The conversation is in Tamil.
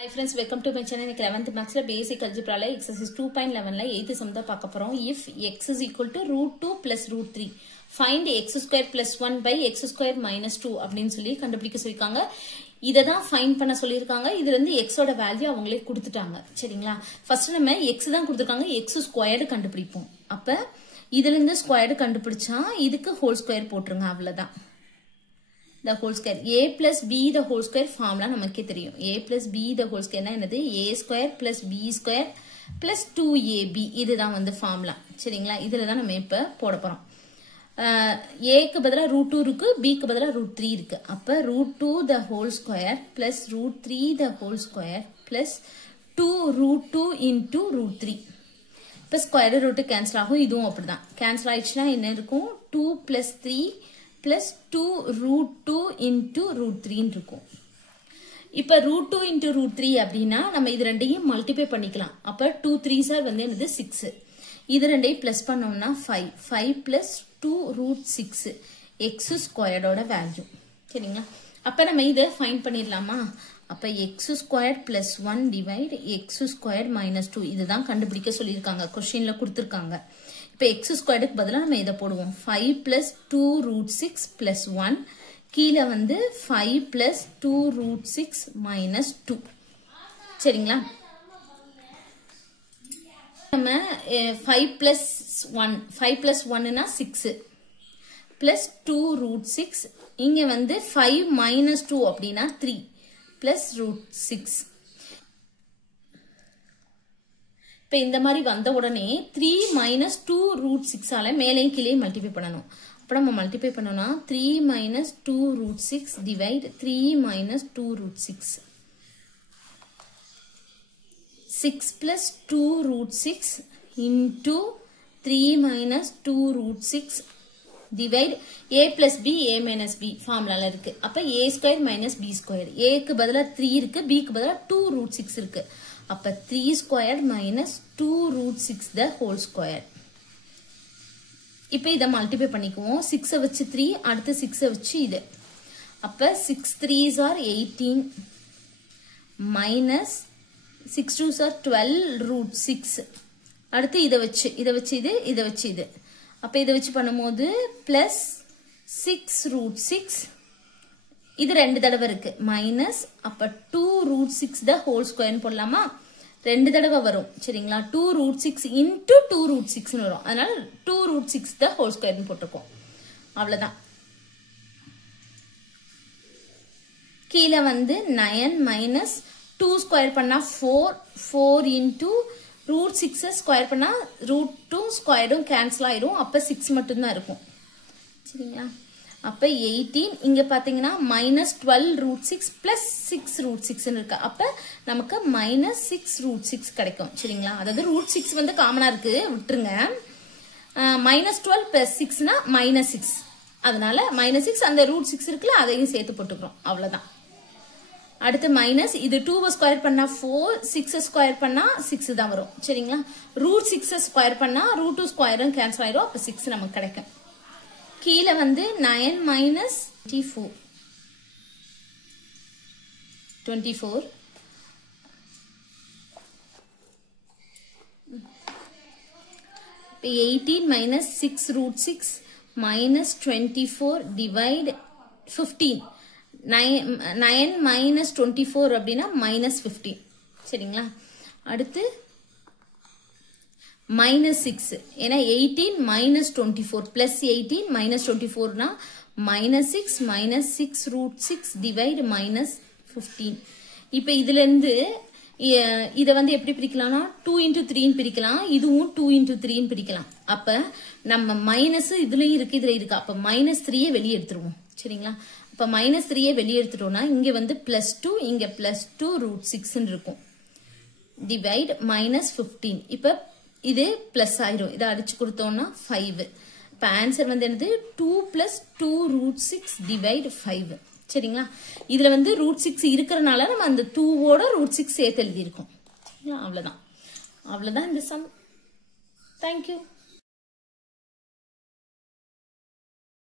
Hi friends, welcome to my channel. 11th maths basic algebra exercise 2.11 8th sum da paaka porom. If x is equal to root 2 plus root 3, find x square plus 1 by x square minus 2 அப்படினு சொல்லி கண்டுபிடிக்க சொல்லிருக்காங்க. இத தான் ஃபைண்ட் பண்ண சொல்லிருக்காங்க. இதுல இருந்து x ஓட வேல்யூ அவங்களே கொடுத்துட்டாங்க. சரிங்களா? ஃபர்ஸ்ட் நம்ம x தான் கொடுத்திருக்காங்க. x ஸ்கொயர்ட் கண்டுபிடிப்போம். அப்ப இதுல இருந்து ஸ்கொயர்ட் கண்டுபிடிச்சா இதுக்கு ஹோல் ஸ்கொயர் போட்டுருங்க. அவ்வளவுதான். The whole square a plus b the whole square formula நமக்கே தெரியும். a plus b the whole square என்னது a square plus b square plus 2ab இதுதான் வந்து formula. சரிங்களா? இதுல தான் நம்ம இப்ப போட போறோம். a க்கு பதிலா root 2 இருக்கு, b க்கு பதிலா root 3 இருக்கு. அப்ப root 2 the whole square plus root 3 the whole square plus 2 root 2 into root 3. இப்ப ஸ்கொயர் ரூட் கேன்சல் ஆகும். இதுவும் அப்படிதான். கேன்சல் ஆயிடுச்சுன்னா என்ன இருக்கும்? 2 plus 3 plus 2 root 2 into root 3 இருக்கும். இப்ப root 2 into root 3 அப்படின்னா நம்ம இது ரெண்டையும் மல்டிப்ளை பண்ணிக்கலாம். அப்ப 2 3s வந்து என்னது 6. இது ரெண்டையும் பிளஸ் பண்ணோம்னா 5. 5 plus 2 root 6 x ஸ்கொயர்டோட வேல்யூ. சரிங்களா? அப்ப நம்ம இதை ஃபைண்ட் பண்ணிடலாமா? அப்ப x squared plus 1 divide x squared minus 2 இதுதான் கண்டுபிடிக்க சொல்லியிருக்காங்க. கொஸ்டின்ல கொடுத்திருக்காங்க. இப்ப x ஸ்கொயர்டுக்கு பதிலா நம்ம இதை போடுவோம். 5 plus 2 root 6 plus 1 கீழே வந்து 5 plus 2 root 6 minus 2. சரிங்களா? நம்ம 5 plus 1 னா 6 plus 2 root 6 இங்க வந்து 5 minus 2 அப்படின்னா 3 plus root 6. இப்ப இந்த மாதிரி வந்த உடனே 3 minus 2 root 6 ஆல மேலையும் கீழையும் மல்டிப்ளை பண்ணணும். அப்ப நம்ம மல்டிப்ளை பண்ணோம்னா 3 minus 2 root 6 divide 3 minus 2 root 6. 6 plus 2 root 6 into 3 minus 2 root 6 divide a plus b a minus b ஃபார்முலால இருக்கு. அப்ப a square minus b square. a க்கு பதிலா 3 இருக்கு, b க்கு பதிலா 2 root 6 இருக்கு. அப்ப 3 squared minus 2 root 6 the whole square. இப்ப இத மல்டிப்ளை பண்ணிக்குவோம். 6 வச்சு 3, அடுத்து 6 வச்சு இது. அப்ப 6 3s are 18 minus 6 2s are 12 root 6. அடுத்து இத வச்சு இது. அப்ப இத வச்சு பண்ணும்போது plus 6 root 6 இது ரெண்டு தடவை இருக்கு மைனஸ் அப்ப 2 root 6 the whole square போடலாமா? ரெண்டு தடவை வரும். சரிங்களா? 2 root 6 into 2 root 6 வரும். அதனால 2 root 6 the whole square போட்டுருக்கோம். அவ்வளவுதான். கீழே வந்து 9 minus 2 ஸ்கொயர் பண்ணா 4 into root 6 ஸ்கொயர் பண்ணா root 2 ஸ்கொயரும் கேன்சல் ஆயிடும். அப்ப 6 மட்டும் தான் இருக்கும். சரிங்களா? அப்ப 18 இங்க பாத்தீங்கன்னா minus 12 root 6 plus 6 root 6 இருக்கு. அப்ப நமக்கு minus 6 root 6 கிடைக்கும். சரிங்களா? அதாவது root 6 வந்து காமனா இருக்கு, விட்டுருங்க. minus 12 plus 6 னா minus 6. அதனால minus 6 அந்த root 6 இருக்குல்ல அதையும் சேர்த்து போட்டுக்கிறோம். அவ்வளவுதான். அடுத்து மைனஸ் இது 2 ஸ்கொயர் பண்ணா 4, 6 ஸ்கொயர் பண்ணா 6 தான் வரும். சரிங்களா? root 6 ஸ்கொயர் பண்ணா root 2 ஸ்கொயரும் கேன்சல் ஆயிடும். அப்ப 6 நமக்கு கிடைக்கும். கீழே வந்து 9 minus 24 18 minus 6 root 6 minus 24 divide 15. 9 minus 24 அப்படின்னா minus 15. சரிங்களா? அடுத்து minus 6 ஏன்னா 18 minus 24 plus 18 minus 24 னா minus 6 minus 6 root 6 divide minus 15. இப்ப இதுல இருந்து இத வந்து எப்படி பிரிக்கலாம்னா 2 into 3 பிரிக்கலாம், இதுவும் 2 into 3 பிரிக்கலாம். அப்ப நம்ம மைனஸ் இதுலயும் இருக்கு, இதுல இருக்கு. அப்ப minus 3 வெளியே எடுத்துருவோம். சரிங்களா? அப்ப minus 3 வெளியே எடுத்துட்டோம்னா இங்க வந்து plus 2 இங்க plus 2 root 6 இருக்கும். divide minus 15. இப்ப இது பிளஸ் ஆயிரும். இதை அடிச்சு கொடுத்தோம்னா 5. இப்ப ஆன்சர் வந்து என்னது 2 plus 2 root 6 divide 5. சரிங்களா? இதுல வந்து root 6 இருக்கறனால நம்ம அந்த 2 ஓட root 6 சேர்த்து எழுதி இருக்கோம். அவ்வளவுதான் இந்த சம். Thank you.